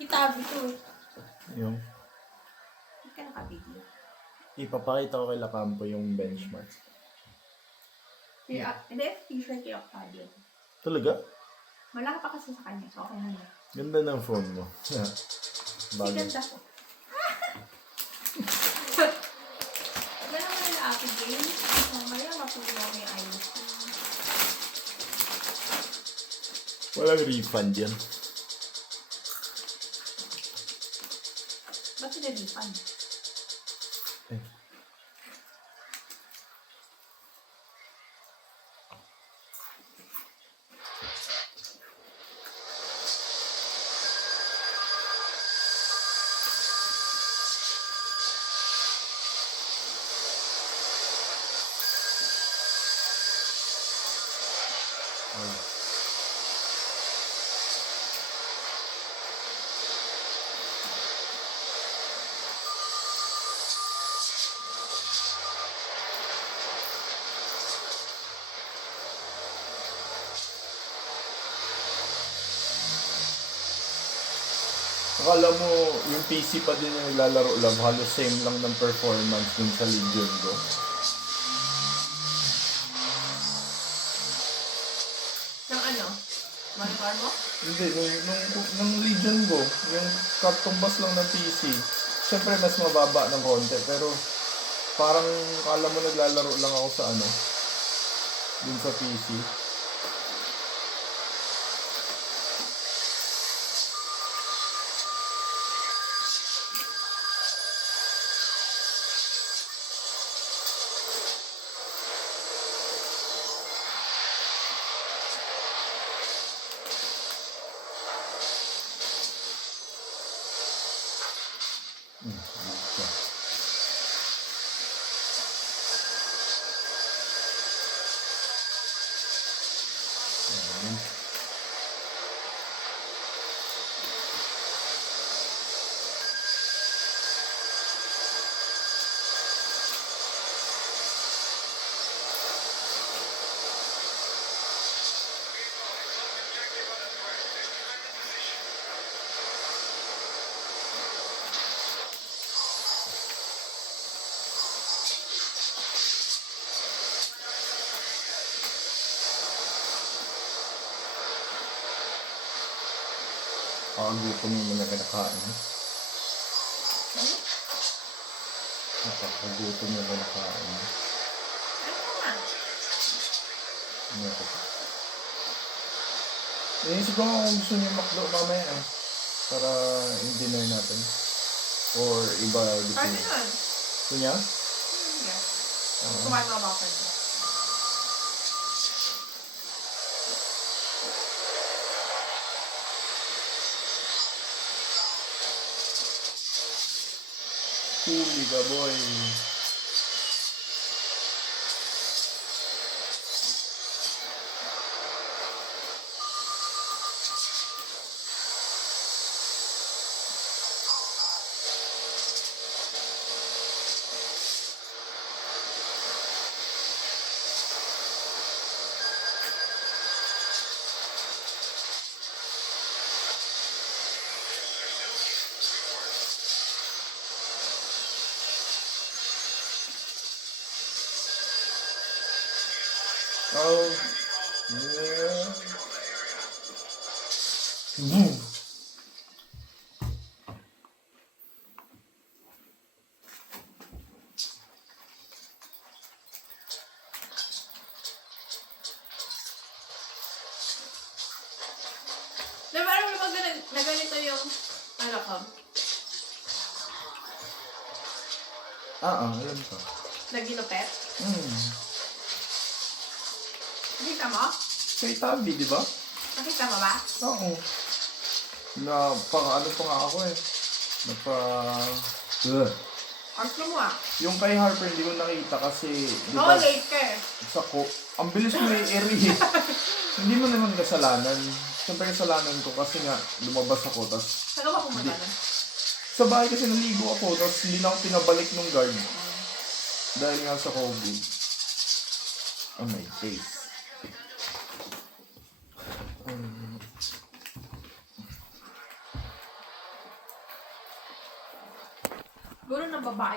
Itabi ko. Yung Hindi ka nakabigyo. ipapakita ko kay Lacampo yung benchmark. Hindi, t-shirt yung Octavio. Talaga? Malaki pa kasi sa kanya, so okay na yun. Ganda ng phone mo. Hindi ganda ko. Ganun mo na Apple game. Mamaya mapulong ako yung ayos. Walang refund yan. Ba't sinalipan? Eh. Akala mo yung PC pa din yung naglalaro lang, halos same lang ng performance dun sa Legion Go. Ng ano? Monitor mo? Hindi, nung Legion Go, yung katumbas lang ng PC. Siyempre mas mababa ng konti, pero parang akala mo naglalaro lang ako sa ano, dun sa PC. Ang gutom mo na kinakain. Nakakagutom mo na kinakain. Ano ko nga? Ano ko? Inisip ko nga kung gusto niyo makdo mamaya eh. Para yung dinner natin. Or iba gusto Pwede niyo. nun. Gusto niya? Yeah. Kumain mga baka niya. Huli ka boy. Oh, yeah. Boom. Diba alam mo pag na ganito yung ano ko? Alam ko. Naginupet? Nakita mo? Kay Tabi, di ba? Nakita mo ba? Oo. Na, ano pa nga ako eh. Orso mo ah. Yung kay Harper, hindi ko nakita kasi, di Oo, ba, late ka eh. sa ko, ang bilis mo i-eri. Hindi mo naman kasalanan. Siyempre kasalanan ko kasi nga lumabas ako, tas Saan ka ba pumunta na? sa bahay kasi naligo ako, tas hindi na ako pinabalik ng guard. Dahil nga sa COVID. Oh my face. Siguro na babae